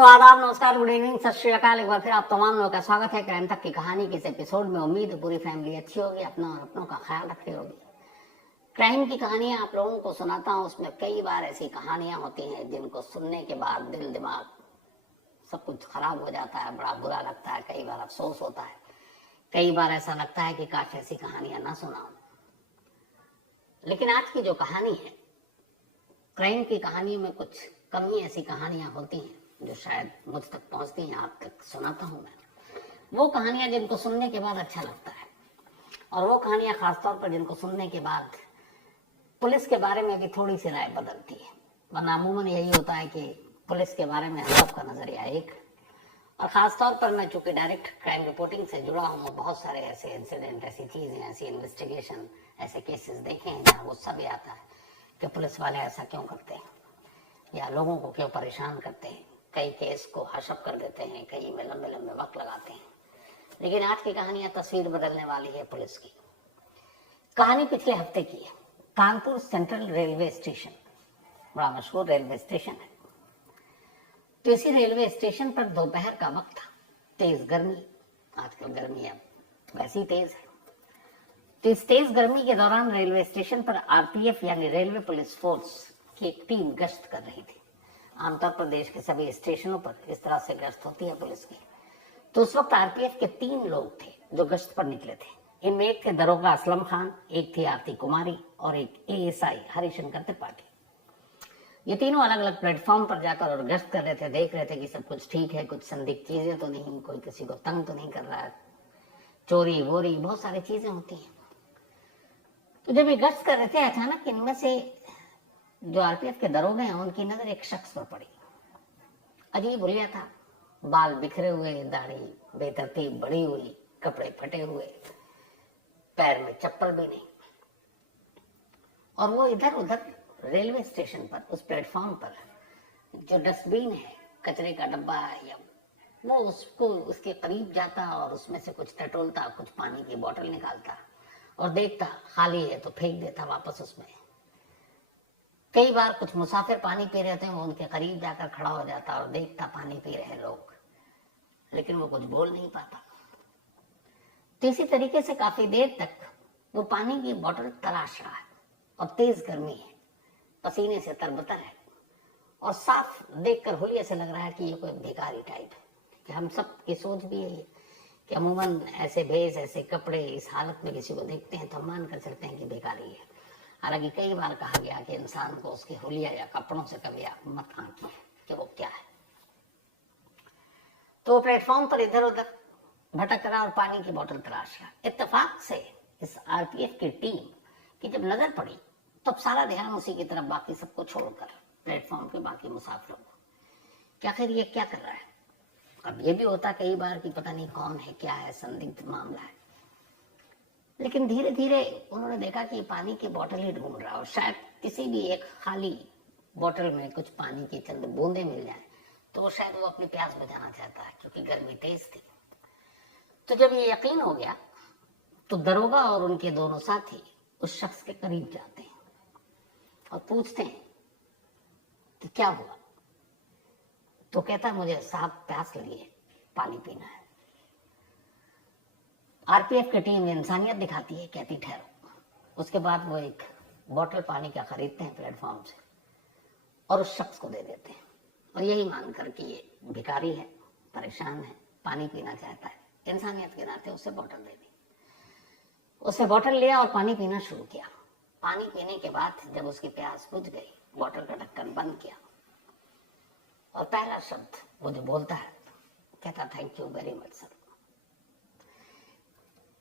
तो आदाब, नमस्कार, गुड इवनिंग, सत श्री अकाल। एक बार फिर आप तमाम लोगों का स्वागत है क्राइम तक की कहानी के इस एपिसोड में। उम्मीद है पूरी फैमिली अच्छी होगी, अपना और अपनों का ख्याल रख रही होगी। क्राइम की कहानियां आप लोगों को सुनाता हूँ, उसमें कई बार ऐसी कहानियां होती हैं जिनको सुनने के बाद दिल दिमाग सब कुछ खराब हो जाता है, बड़ा बुरा लगता है, कई बार अफसोस होता है, कई बार ऐसा लगता है कि काश ऐसी कहानियां ना सुनाऊं। लेकिन आज की जो कहानी है, क्राइम की कहानियों में कुछ कम ही ऐसी कहानियां होती हैं जो शायद मुझ तक पहुंचती हैं, आप तक सुनाता हूं मैं। वो कहानियां जिनको सुनने के बाद अच्छा लगता है, और वो कहानियां खासतौर पर जिनको सुनने के बाद पुलिस के बारे में भी थोड़ी सी राय बदलती है। वरना अमूमन यही होता है कि पुलिस के बारे में हम सबका नजरिया एक। और खासतौर पर मैं चूंकि डायरेक्ट क्राइम रिपोर्टिंग से जुड़ा हूँ, बहुत सारे ऐसे इंसिडेंट, ऐसी चीजें, ऐसी इन्वेस्टिगेशन, ऐसे केसेस देखे हैं जहाँ गुस्सा भी आता है कि पुलिस वाले ऐसा क्यों करते हैं या लोगों को क्यों परेशान करते हैं। कई केस को हशप कर देते हैं, कई में लंबे लंबे वक्त लगाते हैं। लेकिन आज की कहानियां तस्वीर बदलने वाली है पुलिस की। कहानी पिछले हफ्ते की है। कानपुर सेंट्रल रेलवे स्टेशन बड़ा मशहूर रेलवे स्टेशन है। तो इसी रेलवे स्टेशन पर दोपहर का वक्त था, तेज गर्मी। आजकल गर्मी अब वैसी तेज है। तो इस तेज गर्मी के दौरान रेलवे स्टेशन पर आरपीएफ यानी रेलवे पुलिस फोर्स की एक टीम गश्त कर रही थी। आमतौर पर देश के सभी स्टेशनों पर इस तरह से गश्त होती है पुलिस की। तो उस वक्त आरपीएफ के 3 लोग थे जो गश्त पर निकले थे। इनमें एक थे दरोगा असलम खान, एक थी आरती कुमारी और एक एएसआई हरिशंकर त्रिपाठी। ये तीनों अलग अलग प्लेटफॉर्म पर जाकर और गश्त कर रहे थे, देख रहे थे कि सब कुछ ठीक है, कुछ संदिग्ध चीजें तो नहीं, कोई किसी को तंग तो नहीं कर रहा है, चोरी वोरी बहुत सारी चीजें होती हैं। तो जब ये गश्त कर रहे थे, अचानक इनमें से जो आरपीएफ के दरोगे हैं उनकी नजर एक शख्स पर पड़ी। अजीब हुलिया था, बाल बिखरे हुए, दाढ़ी बेतरतीब बढ़ी हुई, कपड़े फटे हुए, पैर में चप्पल भी नहीं। और वो इधर उधर रेलवे स्टेशन पर उस प्लेटफॉर्म पर जो डस्टबिन है, कचरे का डब्बा है, या वो उसको उसके करीब जाता और उसमें से कुछ टटोलता, कुछ पानी की बोतल निकालता और देखता खाली है तो फेंक देता वापस उसमें। कई बार कुछ मुसाफिर पानी पी रहे थे, वो उनके करीब जाकर खड़ा हो जाता और देखता पानी पी रहे लोग, लेकिन वो कुछ बोल नहीं पाता। तो इसी तरीके से काफी देर तक वो पानी की बोतल तलाश रहा है। और तेज गर्मी है, पसीने से तरबतर है, और साफ देखकर हुलिये से लग रहा है कि ये कोई भिखारी टाइप है। कि हम सब की सोच भी है कि अमूमन ऐसे भेष, ऐसे कपड़े, इस हालत में किसी को देखते हैं तो हम मान कर चलते हैं कि भिखारी है। हालांकि कई बार कहा गया कि इंसान को उसके हुलिया या कपड़ों से कभी आप मत आंकिए कि वो क्या है। तो प्लेटफॉर्म पर इधर उधर भटक रहा और पानी की बोतल तलाश रहा। इत्तेफाक से इस आरपीएफ की टीम की जब नजर पड़ी तब सारा ध्यान उसी की तरफ, बाकी सबको छोड़कर प्लेटफॉर्म के बाकी मुसाफिरों को, क्या आखिर ये क्या कर रहा है। अब ये भी होता कई बार कि पता नहीं कौन है, क्या है, संदिग्ध मामला है। लेकिन धीरे धीरे उन्होंने देखा कि पानी की बोतल ही ढूंढ रहा, और शायद किसी भी एक खाली बोतल में कुछ पानी की चंद बूंदे मिल जाए तो वो शायद वो अपनी प्यास बुझाना चाहता है, क्योंकि गर्मी तेज थी। तो जब ये यकीन हो गया तो दरोगा और उनके दोनों साथी उस शख्स के करीब जाते हैं और पूछते हैं कि क्या हुआ। तो कहता मुझे साहब प्यास लगी है, पानी पीना है। आरपीएफ की टीम इंसानियत दिखाती है, कहती ठहरो। उसके बाद वो एक बोतल पानी का खरीदते हैं प्लेटफॉर्म से और उस शख्स को दे देते हैं, और यही मानकर कि ये भिखारी है, परेशान है, पानी पीना चाहता है, इंसानियत के नाते उसे बोतल दे दी। उसने बोतल लिया और पानी पीना शुरू किया। पानी पीने के बाद जब उसकी प्यास बुझ गई, बोतल का ढक्कन बंद किया और पहला शब्द वो जो बोलता है, कहता thank you very much sir.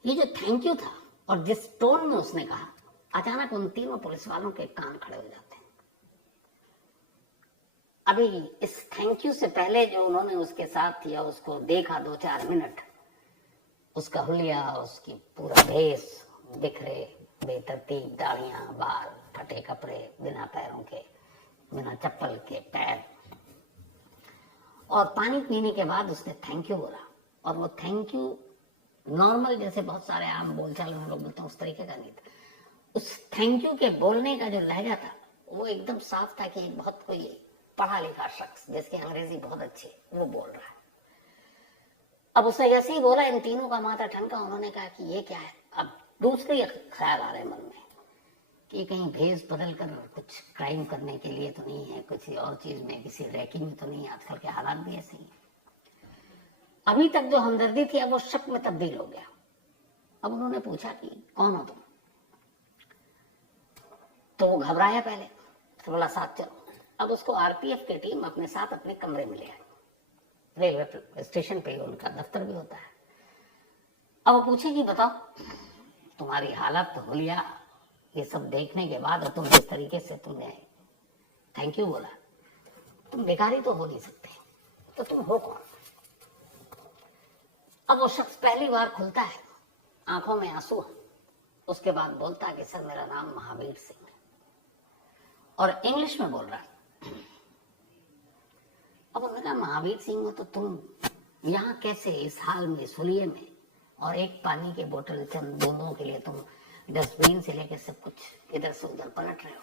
ये जो थैंक यू था और जिस टोन में उसने कहा, अचानक उन तीनों पुलिस वालों के कान खड़े हो जाते हैं। अभी इस थैंक यू से पहले जो उन्होंने उसके साथ या उसको देखा 2-4 मिनट, उसका हुलिया, उसकी पूरा भेष, बिखरे बेतरतीब दाढ़ियां, बाल, फटे कपड़े, बिना पैरों के, बिना चप्पल के पैर, और पानी पीने के बाद उसने थैंक यू बोला। और वो थैंक यू नॉर्मल जैसे बहुत सारे आम बोलचाल में लोग बोलते हैं उस तरीके का नहीं था। उस थैंक यू के बोलने का जो लहजा था वो एकदम साफ था कि बहुत कोई पढ़ा लिखा शख्स जिसकी अंग्रेजी बहुत अच्छी है, वो बोल रहा है। अब उसने जैसे ही बोला इन तीनों का माथा ठनका। उन्होंने कहा कि ये क्या है। अब दूसरे ख्याल आ रहे मन में कि कहीं भेष बदल कर कुछ क्राइम करने के लिए तो नहीं है, किसी और चीज में, किसी रैकी में तो नहीं। आजकल के हालात भी ऐसे ही। अभी तक जो हमदर्दी थी अब वो शक में तब्दील हो गया। अब उन्होंने पूछा कि कौन हो तुम। तो वो घबराया पहले, तो बोला साथ चलो। अब उसको आरपीएफ की टीम अपने साथ अपने कमरे में ले आई। रेलवे स्टेशन पे ही उनका दफ्तर भी होता है। अब वो पूछे कि बताओ तुम्हारी हालत हुलिया ये सब देखने के बाद तुम जिस तरीके से तुमने थैंक यू बोला, तुम बेकारी तो हो नहीं सकते, तो तुम हो कौन। अब वो शख्स पहली बार खुलता है, आंखों में आंसू। उसके बाद बोलता है कि सर मेरा नाम महावीर सिंह है, और इंग्लिश में बोल रहा है। अब उन्होंने कहा महावीर सिंह हो तो तुम यहाँ कैसे, इस हाल में, सुलिये में, और एक पानी की बोतल चंद बूंदों के लिए तुम डस्टबिन से लेकर सब कुछ इधर से उधर पलट रहे हो।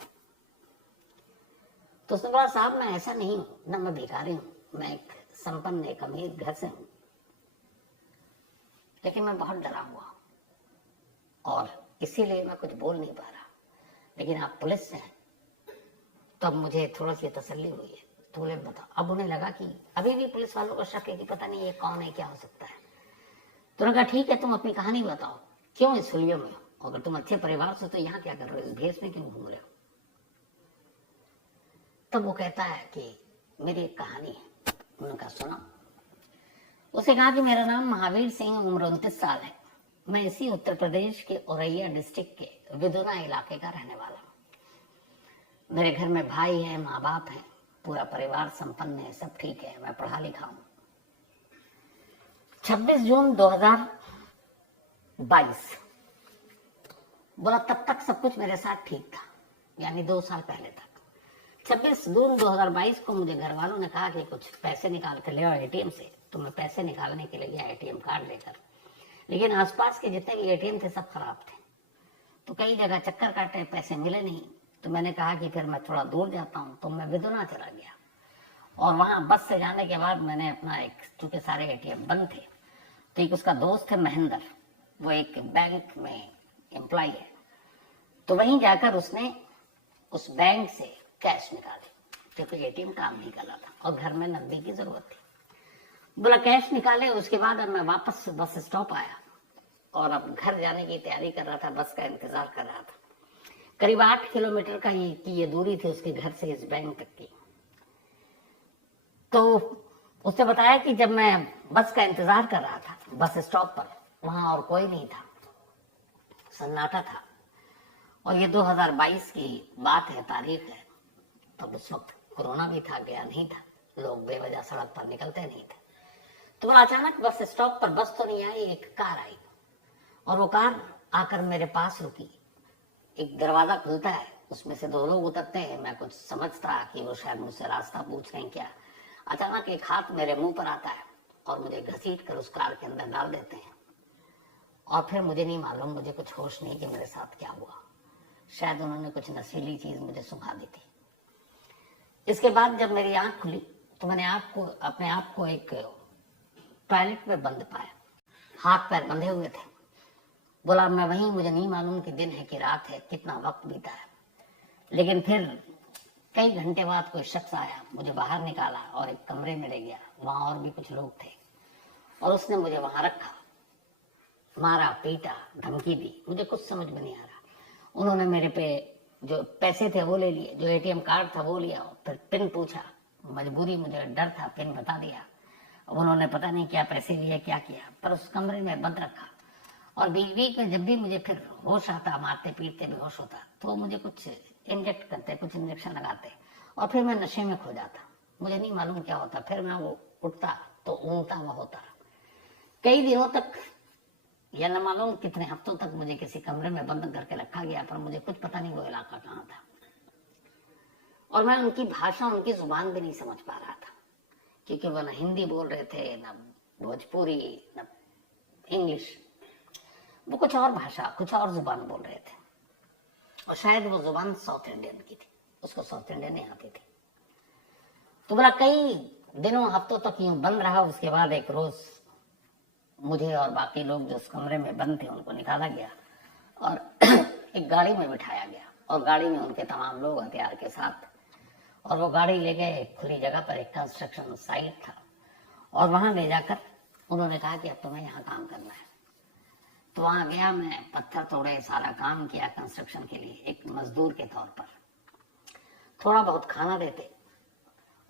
तो उसने बोला साहब मैं ऐसा नहीं हूं, ना मैं भिखारी हूं, मैं एक संपन्न एक अमीर घर से हूं, लेकिन मैं बहुत डरा हुआ और इसीलिए मैं कुछ बोल नहीं पा रहा। लेकिन आप पुलिस से हैं तो अब मुझे थोड़ा सी तसल्ली हुई है। तो बोले बताओ। अब उन्हें लगा कि अभी भी पुलिस वालों को शक है कि पता नहीं ये कौन है, क्या हो सकता है। तो उन्होंने कहा ठीक है तुम अपनी कहानी बताओ, क्यों इस हुलियों में हो, अगर तुम अच्छे परिवार से तो यहाँ क्या कर रहे हो, इस भेष में क्यों घूम रहे हो। तब वो कहता है कि मेरी एक कहानी है। उन्होंने कहा सुना। उसे कहा कि मेरा नाम महावीर सिंह, उम्र 29 साल है। मैं इसी उत्तर प्रदेश के औरैया डिस्ट्रिक्ट के विदुना इलाके का रहने वाला हूँ। मेरे घर में भाई है, माँ बाप है, पूरा परिवार संपन्न है, सब ठीक है, मैं पढ़ा लिखा हूँ। 26 जून 2022 बोला तब तक सब कुछ मेरे साथ ठीक था, यानी 2 साल पहले तक। 26 जून 2022 को मुझे घर वालों ने कहा कि कुछ पैसे निकाल कर ले आओ एटीएम से। तो मैं पैसे निकालने के लिए गया एटीएम कार्ड लेकर, लेकिन आसपास के जितने भी एटीएम थे सब खराब थे। तो कई जगह चक्कर काटे, पैसे मिले नहीं। तो मैंने कहा कि फिर मैं थोड़ा दूर जाता हूँ। तो मैं विदुना चला गया, और वहां बस से जाने के बाद मैंने अपना एक, चूंकि सारे एटीएम बंद थे, तो एक उसका दोस्त है महेंद्र, वो एक बैंक में एम्प्लॉय है। तो वहीं जाकर उसने उस बैंक से कैश निकाले, क्योंकि एटीएम काम नहीं कर रहा था और घर में नकदी की जरूरत थी। बोला कैश निकाले। उसके बाद अब मैं वापस बस स्टॉप आया और अब घर जाने की तैयारी कर रहा था, बस का इंतजार कर रहा था। करीब 8 किलोमीटर का ये दूरी थी उसके घर से इस बैंक तक की। तो उसने बताया कि जब मैं बस का इंतजार कर रहा था बस स्टॉप पर, वहां और कोई नहीं था, सन्नाटा था। और ये 2022 की बात है, तारीख है। तब उस वक्त कोरोना भी था, गया नहीं था, लोग बेवजह सड़क पर निकलते नहीं थे। तो अचानक बस स्टॉप पर बस तो नहीं आई, एक कार आई, और वो कार आकर मेरे पास रुकी। एक दरवाजा खुलता है, उसमें से 2 लोग उतरते हैं। मैं कुछ समझता कि वो शायद मुझसे रास्ता पूछ रहे हैं क्या। अचानक एक हाथ मेरे मुंह पर आता है और मुझे घसीट कर उस कार के अंदर डाल देते हैं। और फिर मुझे नहीं मालूम, मुझे कुछ होश नहीं कि मेरे साथ क्या हुआ। शायद उन्होंने कुछ नशीली चीज मुझे सुखा दी थी। इसके बाद जब मेरी आंख खुली तो मैंने अपने आप को एक टॉयलेट में बंद पाया, हाथ पैर बंधे हुए थे। बोला मैं वहीं, मुझे नहीं मालूम कि दिन है कि रात है, कितना वक्त बीता है। लेकिन फिर कई घंटे बाद कोई शख्स आया, मुझे बाहर निकाला और एक कमरे में ले गया। वहां और भी कुछ लोग थे और उसने मुझे वहां रखा, मारा, पीटा, धमकी दी। मुझे कुछ समझ में नहीं आ रहा। उन्होंने मेरे पे जो पैसे थे वो ले लिए, जो एटीएम कार्ड था वो लिया, फिर पिन पूछा। मजबूरी, मुझे डर था, पिन बता दिया। अब उन्होंने पता नहीं क्या पैसे लिए, क्या किया, पर उस कमरे में बंद रखा। और बीच बीच में जब भी मुझे फिर होश आता, मारते पीटते बेहोश होता, तो मुझे कुछ इंजेक्ट करते, कुछ इंजेक्शन लगाते, और फिर मैं नशे में खो जाता। मुझे नहीं मालूम क्या होता। फिर मैं वो उठता तो ऊँगता हुआ होता। कई दिनों तक या न मालूम कितने हफ्तों तक मुझे किसी कमरे में बंद करके रखा गया, पर मुझे कुछ पता नहीं वो इलाका कहाँ था। और मैं उनकी भाषा, उनकी जुबान भी नहीं समझ पा रहा था, क्योंकि वो न हिंदी बोल रहे थे, न भोजपुरी, न इंग्लिश। वो कुछ और भाषा, कुछ और जुबान बोल रहे थे। और शायद वो जुबान साउथ इंडियन की थी, उसको साउथ इंडियन नहीं आती थी। तो बोला कई दिनों हफ्तों तक यूं बंद रहा। उसके बाद एक रोज मुझे और बाकी लोग जो उस कमरे में बंद थे उनको निकाला गया और एक गाड़ी में बिठाया गया और गाड़ी में उनके तमाम लोग हथियार के साथ, और वो गाड़ी ले गए खुली जगह पर, एक कंस्ट्रक्शन साइट था, और वहां ले जाकर उन्होंने कहा कि अब तुम्हें यहाँ काम करना है। तो वहां गया मैं, पत्थर तोड़े, सारा काम किया कंस्ट्रक्शन के लिए एक मजदूर के तौर पर। थोड़ा बहुत खाना देते,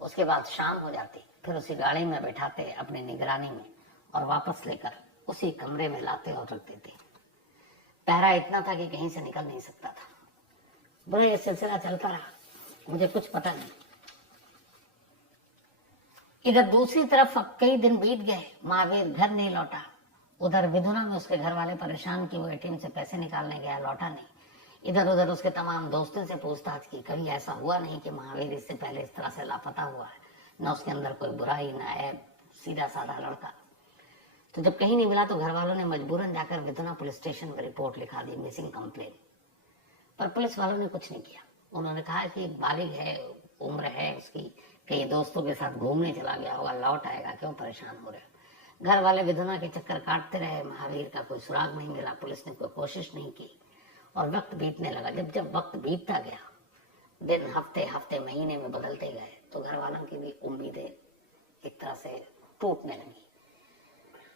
उसके बाद शाम हो जाती, फिर उसी गाड़ी में बैठाते अपनी निगरानी में और वापस लेकर उसी कमरे में लाते और रख देते। पहरा इतना था कि कहीं से निकल नहीं सकता था। बोले ये सिलसिला चलता रहा, मुझे कुछ पता नहीं। इधर दूसरी तरफ अब कई दिन बीत गए, महावीर घर नहीं लौटा। उधर विधुना में उसके घर वाले परेशान कि वो एटीएम से पैसे निकालने गया, लौटा नहीं। इधर उधर उसके तमाम दोस्तों से पूछताछ की, कभी ऐसा हुआ नहीं कि महावीर इससे पहले इस तरह से लापता हुआ है, न उसके अंदर कोई बुराई न ऐब, सीधा साधा लड़का। तो जब कहीं नहीं मिला तो घर वालों ने मजबूरन जाकर विधुना पुलिस स्टेशन में रिपोर्ट लिखा दी, मिसिंग कंप्लेन। पर पुलिस वालों ने कुछ नहीं किया। उन्होंने कहा कि बालिग है, उम्र है उसकी, कई दोस्तों के साथ घूमने चला गया होगा, लौट आएगा, क्यों परेशान हो रहे हो। घर वाले विधुना के चक्कर काटते रहे, महावीर का कोई सुराग नहीं मिला, पुलिस ने कोई कोशिश नहीं की और वक्त बीतने लगा। जब जब वक्त बीतता गया, दिन हफ्ते हफ्ते महीने में बदलते गए, तो घर वालों की भी उम्मीदें एक तरह से टूटने लगी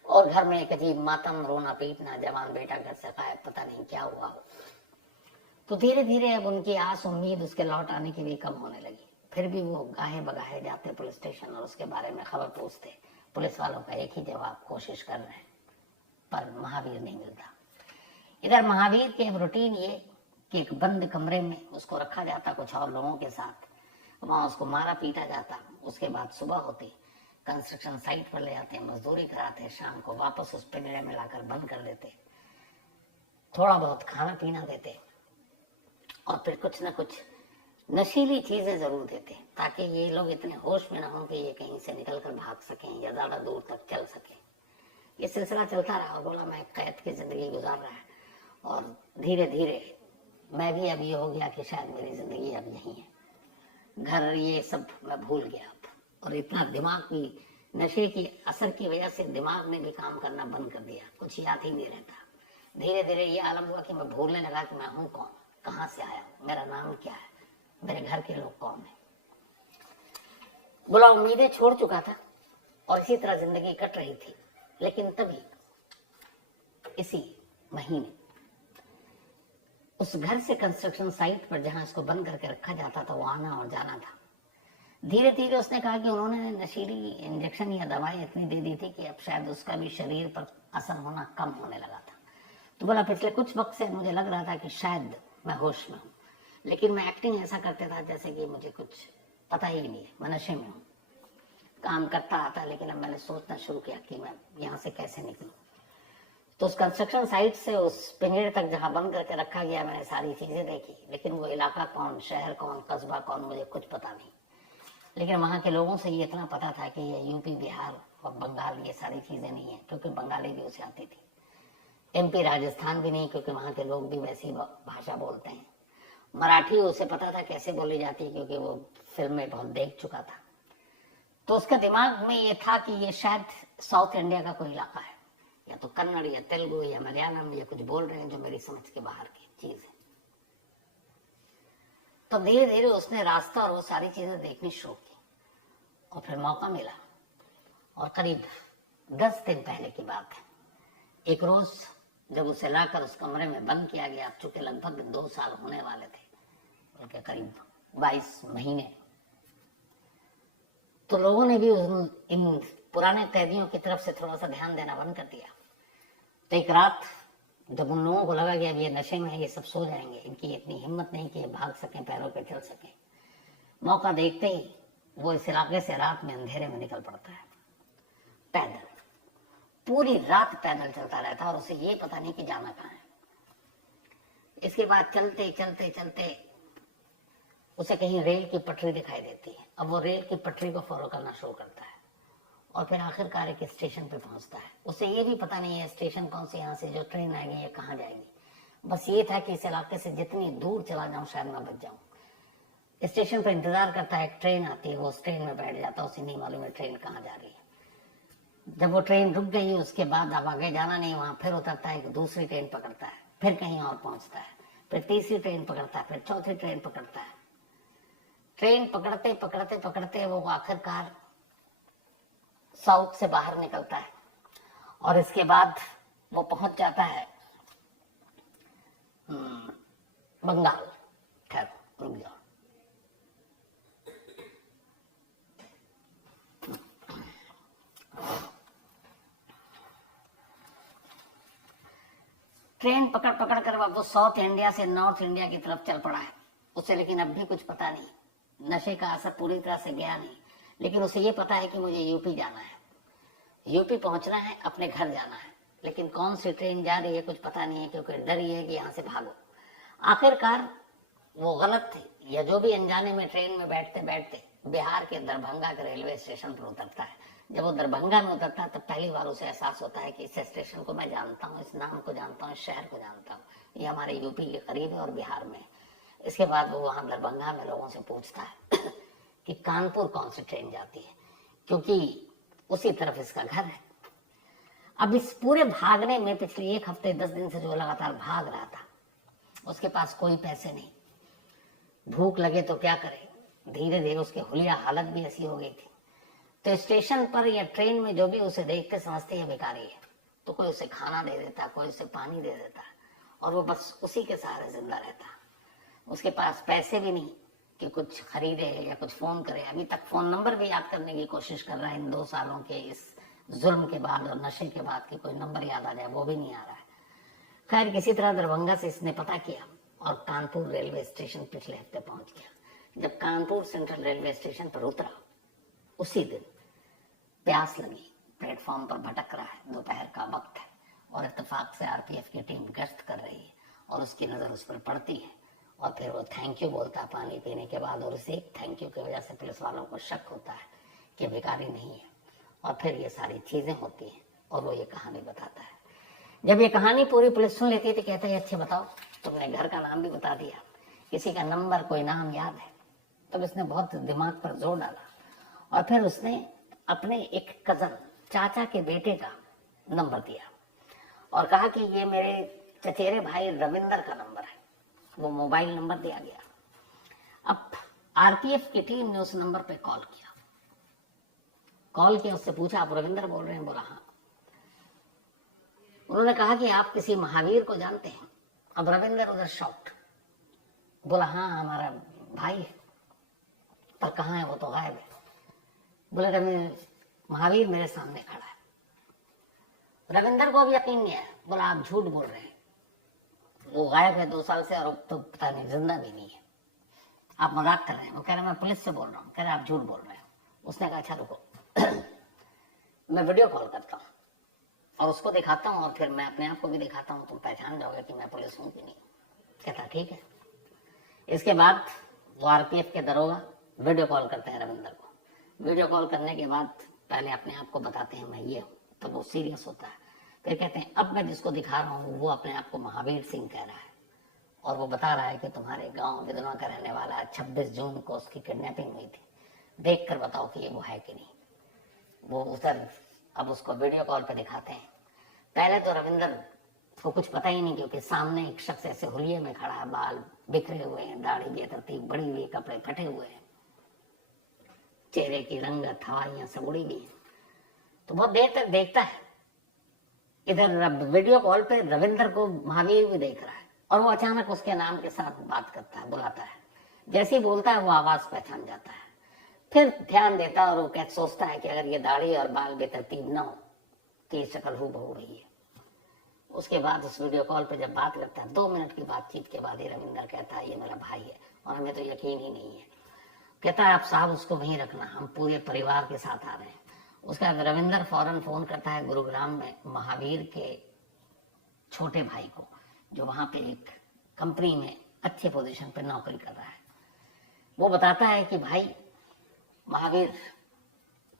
और घर में एक अजीब मातम, रोना पीटना, जवान बेटा घर से गायब, पता नहीं क्या हुआ हो। तो धीरे धीरे अब उनकी आस उम्मीद उसके लौट आने की भी कम होने लगी। फिर भी वो गाहे बगाहे जाते पुलिस स्टेशन और उसके बारे में खबर पूछते। पुलिस वालों का एक ही जवाब, कोशिश कर रहे हैं, पर महावीर नहीं मिलता। इधर महावीर के रूटीन ये कि एक बंद कमरे में उसको रखा जाता कुछ और लोगों के साथ, वहां उसको मारा पीटा जाता। उसके बाद सुबह होती, कंस्ट्रक्शन साइट पर ले जाते, मजदूरी कराते, शाम को वापस उस पिंजरे में लाकर बंद कर देते, थोड़ा बहुत खाना पीना देते और फिर कुछ न कुछ नशीली चीजें जरूर देते ताकि ये लोग इतने होश में ना हो कि ये कहीं से निकल कर भाग सकें या ज्यादा दूर तक चल सकें। ये सिलसिला चलता रहा और बोला मैं कैद की जिंदगी गुजार रहा है और धीरे धीरे मैं भी अब ये हो गया कि शायद मेरी जिंदगी अब यही है, घर ये सब मैं भूल गया अब। और इतना दिमाग की नशे की असर की वजह से दिमाग ने भी काम करना बंद कर दिया, कुछ याद ही नहीं रहता। धीरे धीरे ये आलम हुआ कि मैं भूलने लगा कि मैं हूँ कौन, कहाँ से आया, मेरा नाम क्या है, मेरे घर के लोग कौन है। बोला उम्मीदें छोड़ चुका था और इसी तरह जिंदगी कट रही थी। लेकिन तभी इसी महीने उस घर से कंस्ट्रक्शन साइट पर जहां इसको बंद करके रखा जाता था वो आना और जाना था। धीरे धीरे उसने कहा कि उन्होंने नशीली इंजेक्शन या दवाएं इतनी दे दी थी कि अब शायद उसका भी शरीर पर असर होना कम होने लगा था। तो बोला पिछले कुछ वक्त से मुझे लग रहा था कि शायद मैं होश में हूँ, लेकिन मैं एक्टिंग ऐसा करता था जैसे कि मुझे कुछ पता ही नहीं है, मैं नशे में हूँ। काम करता आता, लेकिन अब मैंने सोचना शुरू किया कि मैं यहाँ से कैसे निकलूं। तो उस कंस्ट्रक्शन साइट से उस पिंजरे तक जहाँ बंद करके रखा गया मैंने सारी चीजें देखी, लेकिन वो इलाका कौन, शहर कौन, कस्बा कौन, मुझे कुछ पता नहीं। लेकिन वहाँ के लोगों से ये इतना पता था कि ये यूपी, बिहार और बंगाल ये सारी चीजें नहीं है, क्योंकि बंगाली भी उसे आती थी। एमपी, राजस्थान भी नहीं, क्योंकि वहाँ के लोग भी वैसी भाषा बोलते हैं। मराठी उसे पता था कैसे बोली जाती है, क्योंकि वो फिल्म में बहुत देख चुका था। तो उसके दिमाग में ये था कि ये शायद साउथ इंडिया का कोई इलाका है, या तो कन्नड़ या तेलुगु या मलयालम या कुछ बोल रहे हैं जो मेरी समझ के बाहर की चीज है। तो धीरे धीरे उसने रास्ता और वो सारी चीजें देखनी शुरू की और फिर मौका मिला। और करीब 10 दिन पहले की बात है, एक रोज जब उसे लाकर उस कमरे में बंद किया गया, चूंकि लगभग 2 साल होने वाले थे, बल्कि करीब 22 महीने, तो लोगों ने भी इन पुराने कैदियों की तरफ से थोड़ा सा ध्यान देना बंद कर दिया। तो एक रात जब उन लोगों को लगा कि अब ये नशे में है, ये सब सो जाएंगे, इनकी इतनी हिम्मत नहीं कि भाग सकें, पैरों पे चल सकें, मौका देखते ही वो इस इलाके से रात में अंधेरे में निकल पड़ता है, पैदल। पूरी रात पैदल चलता रहता और उसे ये पता नहीं कि जाना कहाँ है। इसके बाद चलते चलते चलते उसे कहीं रेल की पटरी दिखाई देती है। अब वो रेल की पटरी को फॉलो करना शुरू करता है और फिर आखिरकार एक स्टेशन पे पहुंचता है। उसे ये भी पता नहीं है स्टेशन कौन सी, यहाँ से जो ट्रेन आएगी या कहाँ जाएगी। बस ये था कि इस इलाके से जितनी दूर चला जाऊं शायद मैं बच जाऊं। स्टेशन पर इंतजार करता है, एक ट्रेन आती है, वो उस ट्रेन में बैठ जाता है, उसे नहीं मालूम है ट्रेन कहाँ जा रही है। जब वो ट्रेन रुक गई उसके बाद अब आगे जाना नहीं, वहां फिर उतरता है, एक दूसरी ट्रेन पकड़ता है, फिर कहीं और पहुंचता है, फिर तीसरी ट्रेन पकड़ता है, फिर चौथी ट्रेन पकड़ता है। ट्रेन पकड़ते पकड़ते पकड़ते वो आखिरकार साउथ से बाहर निकलता है और इसके बाद वो पहुंच जाता है बंगाल। ठहरो, रुक जाओ। ट्रेन पकड़ पकड़ कर वो साउथ इंडिया से नॉर्थ इंडिया की तरफ चल पड़ा है। उसे लेकिन अब भी कुछ पता नहीं, नशे का असर पूरी तरह से गया नहीं, लेकिन उसे ये पता है कि मुझे यूपी जाना है, यूपी पहुंचना है, अपने घर जाना है, लेकिन कौन सी ट्रेन जा रही है कुछ पता नहीं है, क्योंकि डर ये है कि यहाँ से भागो। आखिरकार वो गलत थी या जो भी अनजाने में ट्रेन में बैठते बैठते बिहार के दरभंगा के रेलवे स्टेशन पर उतरता है। जब वो दरभंगा में उतरता है तब पहली बार उसे एहसास होता है कि इस स्टेशन को मैं जानता हूँ, इस नाम को जानता हूँ, इस शहर को जानता हूँ, ये हमारे यूपी के करीब है और बिहार में। इसके बाद वो वहां दरभंगा में लोगों से पूछता है कि कानपुर कौन सी ट्रेन जाती है, क्योंकि उसी तरफ इसका घर है। अब इस पूरे भागने में पिछले 1 हफ्ते 10 दिन से जो लगातार भाग रहा था, उसके पास कोई पैसे नहीं, भूख लगे तो क्या करे, धीरे धीरे उसकी हुलिया हालत भी ऐसी हो गई थी। तो स्टेशन पर या ट्रेन में जो भी उसे देखते समझते हैं भिखारी है, तो कोई उसे खाना दे देता, कोई उसे पानी दे देता, और वो बस उसी के सहारे जिंदा रहता। उसके पास पैसे भी नहीं कि कुछ खरीदे या कुछ फोन करे। अभी तक फोन नंबर भी याद करने की कोशिश कर रहा है इन 2 सालों के इस जुल्म के बाद और नशे के बाद कि कोई नंबर याद आ जाए, वो भी नहीं आ रहा है। खैर किसी तरह दरभंगा से इसने पता किया और कानपुर रेलवे स्टेशन पिछले हफ्ते पहुंच गया। जब कानपुर सेंट्रल रेलवे स्टेशन पर उतरा, उसी दिन प्यास लगी, प्लेटफॉर्म पर भटक रहा है, दोपहर का वक्त है और इत्तेफाक से आरपीएफ की टीम गश्त कर रही है और उसकी नजर उस पर पड़ती है और फिर वो थैंक यू बोलता है पानी पीने के बाद, और उसे एक थैंक यू की वजह से पुलिस वालों को शक होता है कि भिखारी नहीं है, और फिर ये सारी चीजें होती हैं और वो ये कहानी बताता है। जब ये कहानी पूरी पुलिस सुन लेती थी, कहता है अच्छा बताओ, तुमने घर का नाम भी बता दिया, किसी का नंबर कोई नाम याद है? तब इसने बहुत दिमाग पर जोर डाला और फिर उसने अपने एक कजन चाचा के बेटे का नंबर दिया और कहा कि ये मेरे चचेरे भाई रविंदर का नंबर है। वो मोबाइल नंबर दिया गया। अब आरपीएफ की टीम ने उस नंबर पे कॉल किया, उससे पूछा आप रविंदर बोल रहे हैं? बोला हाँ। उन्होंने कहा कि आप किसी महावीर को जानते हैं? अब रविंदर उधर शॉक्ड, बोला हाँ हमारा भाई है, पर कहाँ है? वो तो गायब है। बोले रविंद्र, महावीर मेरे सामने खड़ा है। रविंदर को अब यकीन नहीं है, बोला आप झूठ बोल रहे हैं, वो गायब है 2 साल से और अब तो पता नहीं जिंदा भी नहीं है, आप मजाक कर रहे हैं। वो कह रहे मैं पुलिस से बोल रहा हूँ। कह रहे आप झूठ बोल रहे हो। उसने कहा अच्छा रुको मैं वीडियो कॉल करता हूँ और उसको दिखाता हूँ और फिर मैं अपने आप को भी दिखाता हूँ, तुम पहचान जाओगे कि मैं पुलिस हूँ कि नहीं। कहता ठीक है। इसके बाद वो आरपीएफ के दरोगा वीडियो कॉल करते हैं रविंदर को। वीडियो कॉल करने के बाद पहले अपने आप को बताते हैं मैं ये हूँ, तब वो सीरियस होता है। फिर कहते हैं अब मैं जिसको दिखा रहा हूँ वो अपने आप को महावीर सिंह कह रहा है और वो बता रहा है कि तुम्हारे गांव विधवा का रहने वाला है, 26 जून को उसकी किडनैपिंग हुई थी, देख कर बताओ कि ये वो है कि नहीं। वो उधर अब उसको वीडियो कॉल पे दिखाते हैं। पहले तो रविंदर को कुछ पता ही नहीं, क्योंकि सामने एक शख्स ऐसे हुलिये में खड़ा है, बाल बिखरे हुए हैं, दाढ़ी बेतरतीब बड़ी हुई, कपड़े फटे हुए हैं, चेहरे की रंगत हवाइयां सब उड़ी हुई हैं। तो बहुत देर तक देखता है। इधर वीडियो कॉल पे रविंदर को महावीर भी देख रहा है और वो अचानक उसके नाम के साथ बात करता है, बुलाता है। जैसे ही बोलता है वो आवाज पहचान जाता है। फिर ध्यान देता है और वो सोचता है कि अगर ये दाढ़ी और बाल बेतरतीब ना हो तो ये शक्ल हूबहू रही है। उसके बाद उस वीडियो कॉल पे जब बात करता है, 2 मिनट की बातचीत के बाद ही रविंदर कहता है ये मेरा भाई है और हमें तो यकीन ही नहीं है। कहता है आप साहब उसको वहीं रखना, हम पूरे परिवार के साथ आ रहे हैं। उसका रविंदर फौरन फोन करता है गुरुग्राम में महावीर के छोटे भाई को, जो वहां पे एक कंपनी में अच्छे पोजीशन पे नौकरी कर रहा है। वो बताता है कि भाई महावीर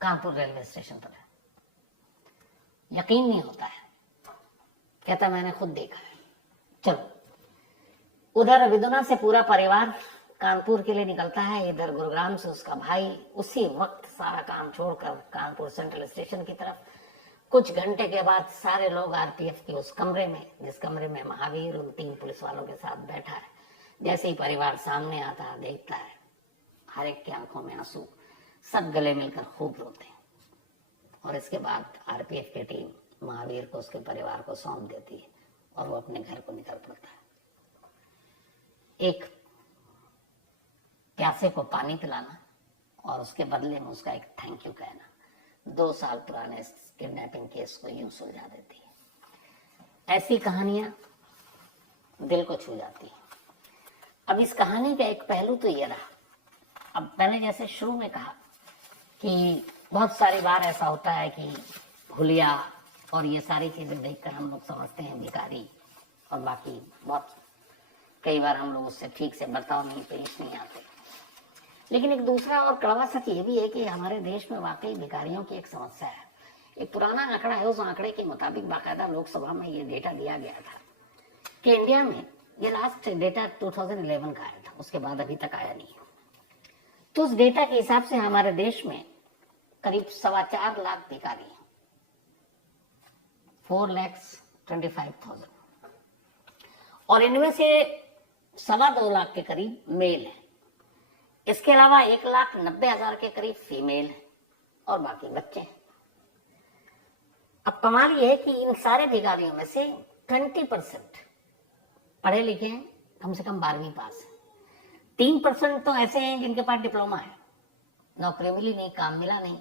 कानपुर रेलवे स्टेशन पर है। यकीन नहीं होता है। कहता मैंने खुद देखा है, चलो। उधर विदुना से पूरा परिवार कानपुर के लिए निकलता है, इधर गुरुग्राम से उसका भाई उसी वक्त सारा काम छोड़कर कानपुर सेंट्रल स्टेशन की तरफ। कुछ घंटे के बाद सारे लोग आरपीएफ के उस कमरे में, जिस कमरे में महावीर उन 3 पुलिस वालों के साथ बैठा है, जैसे ही परिवार सामने आता है, देखता है, हर एक की आंखों में आंसू, सब गले मिलकर खूब रोते हैं। और इसके बाद आरपीएफ की टीम महावीर को उसके परिवार को सौंप देती है और वो अपने घर को निकल पड़ता है। एक प्यासे को पानी पिलाना और उसके बदले में उसका एक थैंक यू कहना 2 साल पुराने किडनैपिंग केस को यूं सुलझा देती है। ऐसी कहानियां दिल को छू जाती है। अब इस कहानी का एक पहलू तो ये रहा, अब मैंने जैसे शुरू में कहा कि बहुत सारी बार ऐसा होता है कि हुलिया और ये सारी चीजें देखकर हम लोग समझते हैं भिखारी, और बाकी बहुत कई बार हम लोग उससे ठीक से बर्ताव नहीं, पेश नहीं आते। लेकिन एक दूसरा और कड़वा सच ये भी है कि हमारे देश में वाकई भिखारियों की एक समस्या है। एक पुराना आंकड़ा है, उस आंकड़े के मुताबिक बाकायदा लोकसभा में ये डेटा दिया गया था कि इंडिया में, ये लास्ट डेटा 2011 का आया था, उसके बाद अभी तक आया नहीं। तो उस डेटा के हिसाब से हमारे देश में करीब 4.25 लाख भिखारी हैं, 4,25,000, और इनमें से 2.25 लाख के करीब मेल है। इसके अलावा 1,90,000 के करीब फीमेल है और बाकी बच्चे हैं। अब कमाल यह है कि इन सारे भिखारियों में से 20% पढ़े लिखे हैं, कम से कम 12वीं पास है। 3% तो ऐसे हैं जिनके पास डिप्लोमा है, नौकरी मिली नहीं, काम मिला नहीं,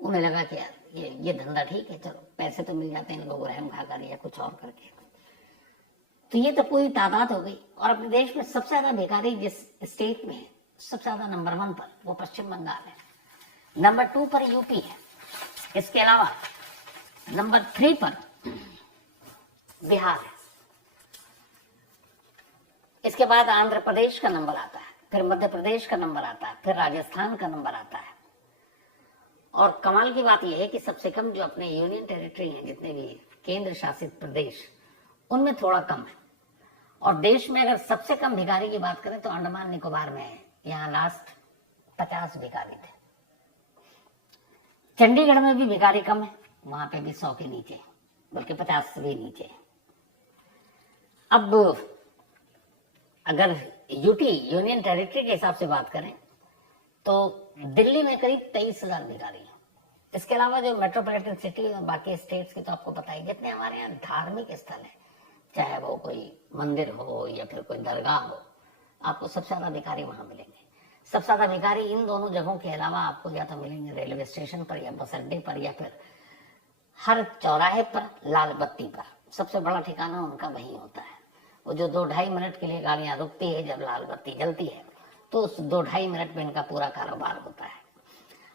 उन्हें लगा कि यार ये धंधा ठीक है, चलो पैसे तो मिल जाते हैं लोग रहम खाकर या कुछ और करके। तो ये तो पूरी तादाद हो गई। और अपने देश में सबसे ज्यादा भिखारी जिस स्टेट में है, सबसे ज्यादा नंबर 1 पर वो पश्चिम बंगाल है, नंबर 2 पर यूपी है, इसके अलावा नंबर 3 पर बिहार है, इसके बाद आंध्र प्रदेश का नंबर आता है, फिर मध्य प्रदेश का नंबर आता है, फिर राजस्थान का नंबर आता है। और कमाल की बात यह है कि सबसे कम जो अपने यूनियन टेरिटरी हैं, जितने भी केंद्र शासित प्रदेश, उनमें थोड़ा कम है। और देश में अगर सबसे कम भिखारी की बात करें तो अंडमान निकोबार में है, यहाँ लास्ट 50 भिखारी थे। चंडीगढ़ में भी भिखारी कम है, वहां पे भी 100 के नीचे, बल्कि 50 से भी नीचे। अब अगर यूटी यूनियन टेरिटरी के हिसाब से बात करें तो दिल्ली में करीब 23,000 भिखारी हैं। इसके अलावा जो मेट्रोपॉलिटन सिटी और बाकी स्टेट्स की तो आपको पता ही, जितने हमारे यहाँ धार्मिक स्थल है, चाहे वो कोई मंदिर हो या फिर कोई दरगाह हो, आपको सबसे ज्यादा भिखारी वहां मिलेंगे। सबसे ज्यादा भिखारी इन दोनों जगहों के अलावा आपको या तो मिलेंगे रेलवे स्टेशन पर या बस अड्डे पर या फिर हर चौराहे पर लाल बत्ती पर। सबसे बड़ा ठिकाना उनका वही होता है। वो जो 2-2.5 मिनट के लिए गाड़ियां रुकती है, जब लाल बत्ती जलती है, तो उस 2-2.5 मिनट में इनका पूरा कारोबार होता है।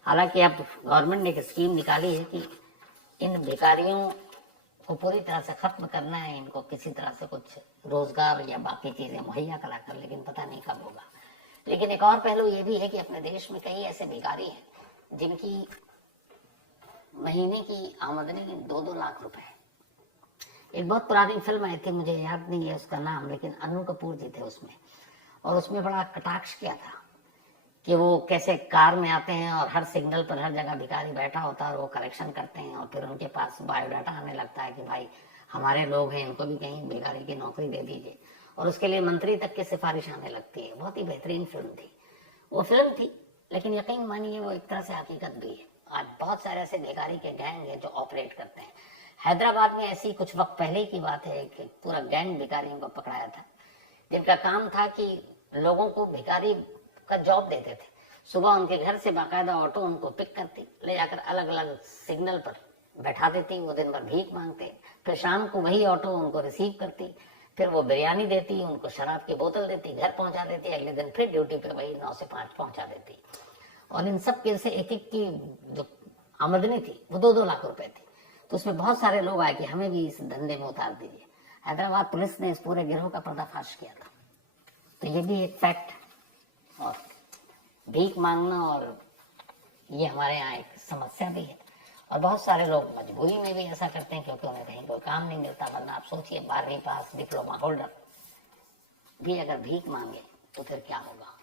हालांकि अब गवर्नमेंट ने एक स्कीम निकाली है कि इन भिखारियों को पूरी तरह से खत्म करना है, इनको किसी तरह से कुछ रोजगार या बाकी चीजें मुहैया कराकर, लेकिन पता नहीं कब होगा। लेकिन एक और पहलू ये भी है कि अपने देश में कई ऐसे भिखारी हैं जिनकी महीने की आमदनी 2-2 लाख रुपए है। एक बहुत पुरानी फिल्म आई थी, मुझे याद नहीं है उसका नाम, लेकिन अनु कपूर जी थे उसमें, और उसमें बड़ा कटाक्ष किया था कि वो कैसे कार में आते हैं और हर सिग्नल पर हर जगह भिखारी बैठा होता है और वो कलेक्शन करते हैं, और फिर उनके पास बायोडाटा आने लगता है कि भाई हमारे लोग हैं, इनको भी कहीं भिखारी की नौकरी दे दीजिए, और उसके लिए मंत्री तक की सिफारिश आने लगती है। बहुत ही बेहतरीन फिल्म थी वो फिल्म थी, लेकिन यकीन मानिए वो एक तरह से हकीकत भी है। आज बहुत सारे ऐसे भिखारी के गैंग है जो ऑपरेट करते हैं। हैदराबाद में ऐसी कुछ वक्त पहले की बात है कि पूरा गैंग भिखारियों को पकड़ाया था, जिनका काम था कि लोगों को भिखारी का जॉब देते थे। सुबह उनके घर से बाकायदा ऑटो उनको पिक करती, ले जाकर अलग अलग सिग्नल पर बैठा देती, वो दिन भर भीख मांगते, फिर शाम को वही ऑटो उनको रिसीव करती, फिर वो बिरयानी देती, उनको शराब की बोतल देती, घर पहुंचा देती, अगले दिन फिर ड्यूटी पे वही 9 से 5 पहुंचा देती। और इन सब के से एक की जो आमदनी थी वो 2-2 लाख रुपए थी। तो उसमें बहुत सारे लोग आए कि हमें भी इस धंधे में उतार दीजिए। हैदराबाद पुलिस ने इस पूरे गिरोह का पर्दाफाश किया था। तो ये भी एक फैक्ट, और भीख मांगना और ये हमारे यहाँ एक समस्या भी है। और बहुत सारे लोग मजबूरी में भी ऐसा करते हैं क्योंकि उन्हें कहीं कोई काम नहीं मिलता। वरना आप सोचिए 12वीं पास डिप्लोमा होल्डर भी अगर भीख मांगे तो फिर क्या होगा।